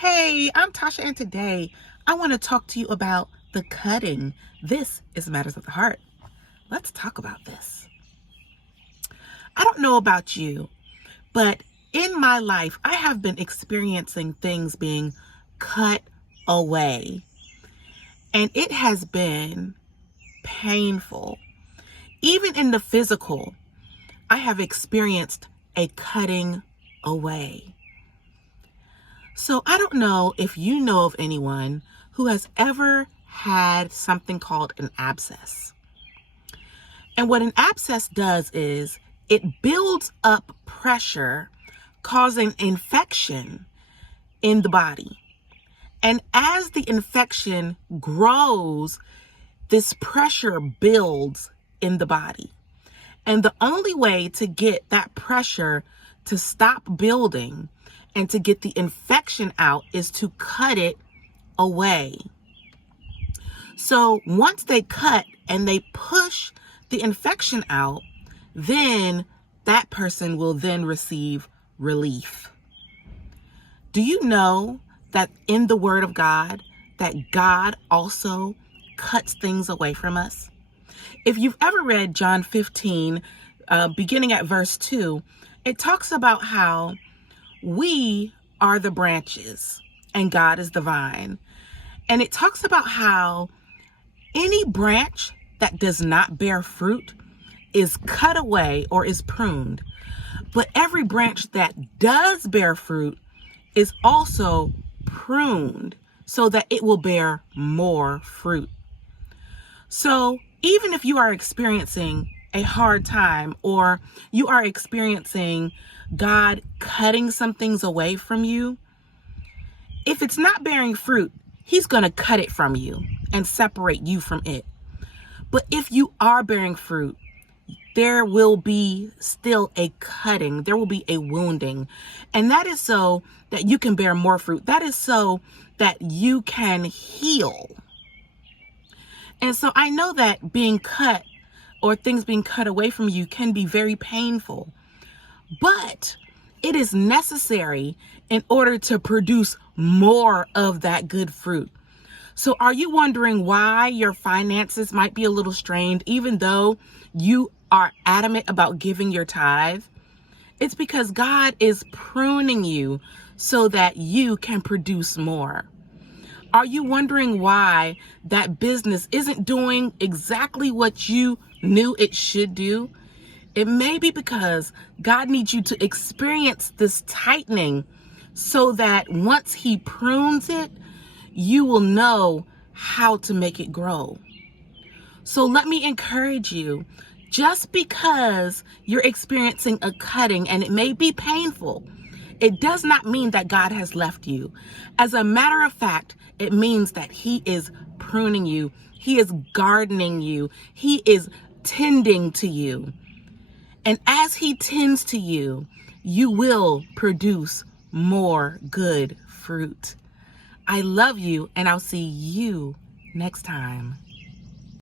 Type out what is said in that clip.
Hey, I'm Tasha, and today I want to talk to you about the cutting. This is Matters of the Heart. Let's talk about this. I don't know about you, but in my life, I have been experiencing things being cut away, and it has been painful. Even in the physical, I have experienced a cutting away. So I don't know if you know of anyone who has ever had something called an abscess. And what an abscess does is it builds up pressure, causing infection in the body. And as the infection grows, this pressure builds in the body. And the only way to get that pressure to stop building and to get the infection out is to cut it away. So once they cut and they push the infection out, then that person will then receive relief. Do you know that in the Word of God, that God also cuts things away from us? If you've ever read John 15, beginning at verse 2, it talks about how we are the branches and God is the vine. And it talks about how any branch that does not bear fruit is cut away or is pruned. But every branch that does bear fruit is also pruned so that it will bear more fruit. So even if you are experiencing a hard time or you are experiencing God cutting some things away from you, if it's not bearing fruit, He's going to cut it from you and separate you from it. But if you are bearing fruit, there will be still a cutting. There will be a wounding. And that is so that you can bear more fruit. That is so that you can heal. And so I know that being cut or things being cut away from you can be very painful, but it is necessary in order to produce more of that good fruit. So are you wondering why your finances might be a little strained, even though you are adamant about giving your tithe? It's because God is pruning you so that you can produce more. Are you wondering why that business isn't doing exactly what you knew it should do? It may be because God needs you to experience this tightening so that once He prunes it, you will know how to make it grow. So let me encourage you, just because you're experiencing a cutting and it may be painful, it does not mean that God has left you. As a matter of fact, it means that He is pruning you. He is gardening you. He is tending to you. And as He tends to you, you will produce more good fruit. I love you, and I'll see you next time.